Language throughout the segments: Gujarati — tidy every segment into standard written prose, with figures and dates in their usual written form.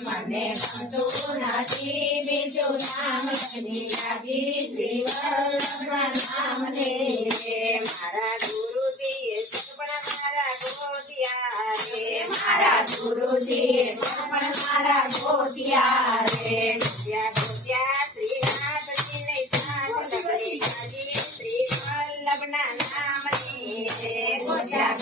મને ગમતું નથી બીજું નામ કદી લાગી શ્રી વલ્લભના નામને મારા ગુરુજીએ સપના મારા ગોત્યા રે મારા ગુરુજીએ સપના મારા ગોત્યા રે ગોત્યા શ્રીનાથજીને સાથ લગડી લાગી શ્રી વલ્લભના નામની ગોત્યા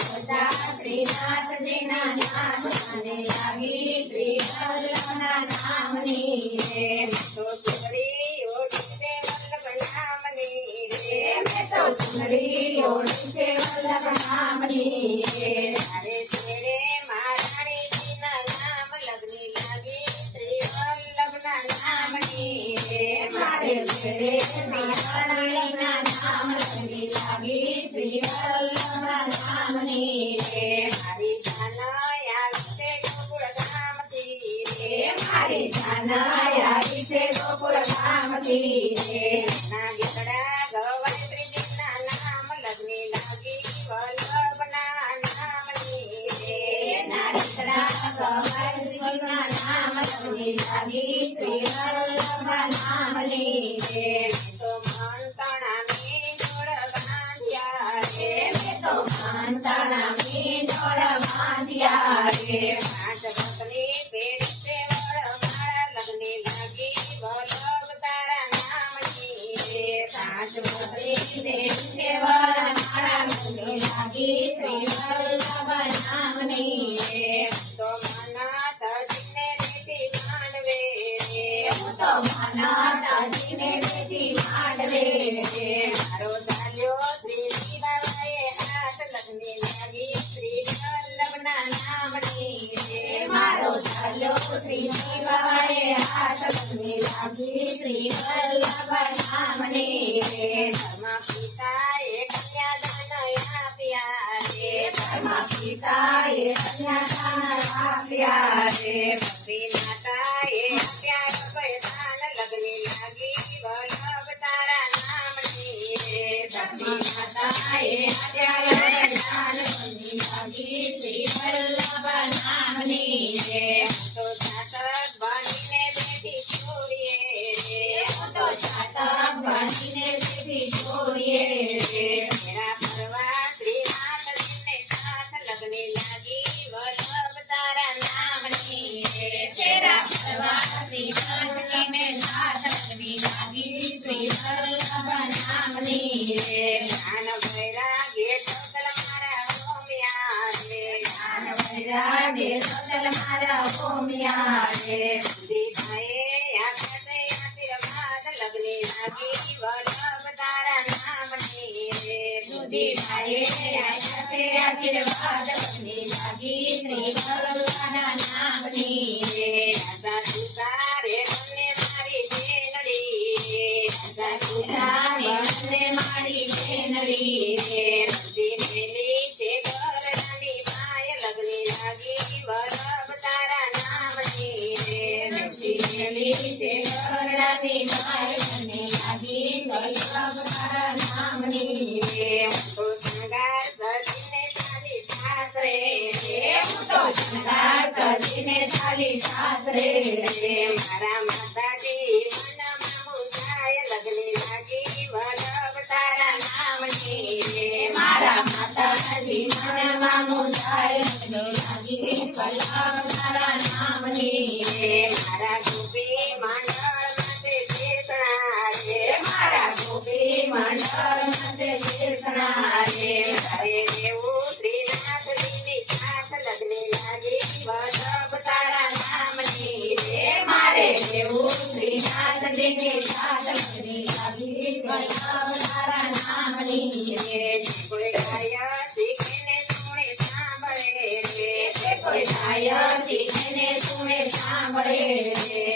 શ્રીનાથજીના નામ મને લાગી શ્રી વલ્લભના નામની તો સુંદરી ઓળખે વલ્લભ નામની રે મેં તો સુંદરી ઓળખે વલ્લભ નામની તારે છેડે મહારાણીજીના નામ લગ્ની લાગી શ્રી વલ્લભના નામની મારે છેડે મહારાણીના નામ લગ્ની લાગી શ્રી વલ્લભના નામની મારી જાનાયા છે ગોકુળ ધામથી ના ગીતડા ગવાત્રીજીના નામ લગ્ની લાગી વલ્લભના નામની ના ગીતડા ગવાત્રીજીના નામ લગ્ની લાગી શ્રી વલ્લભના નામની તો મન તણામી જોડ બાંધ્યા રે મેં તો મન તણામી જોડ બાંધ્યા રે પાંચ ભક્તની પેઢી મારા માતાજી લગ્ની લાગી વલ્લભ તારા નામની મારા માતાજી મનમાં મુંજાય લગ્ની લાગી વલ્લભ તારા નામની મારા ગોપી મંડળ માટે ચેતના રે મારા ગોપી મંડળ માટે ચેતના રે તારે દેવું શ્રીનાથજીની સાથ લગ્ની લાગી વલ્લભ તારા નામની રે મારે દેવું શ્રીનાથજીની સાથ લગ્ની લાગી વલ્લભ તારા નામની રે કોઈ ગાય શીખીને સુણે સાંભળે રે કોઈ ગાય શીખીને સુણે સાંભળે રે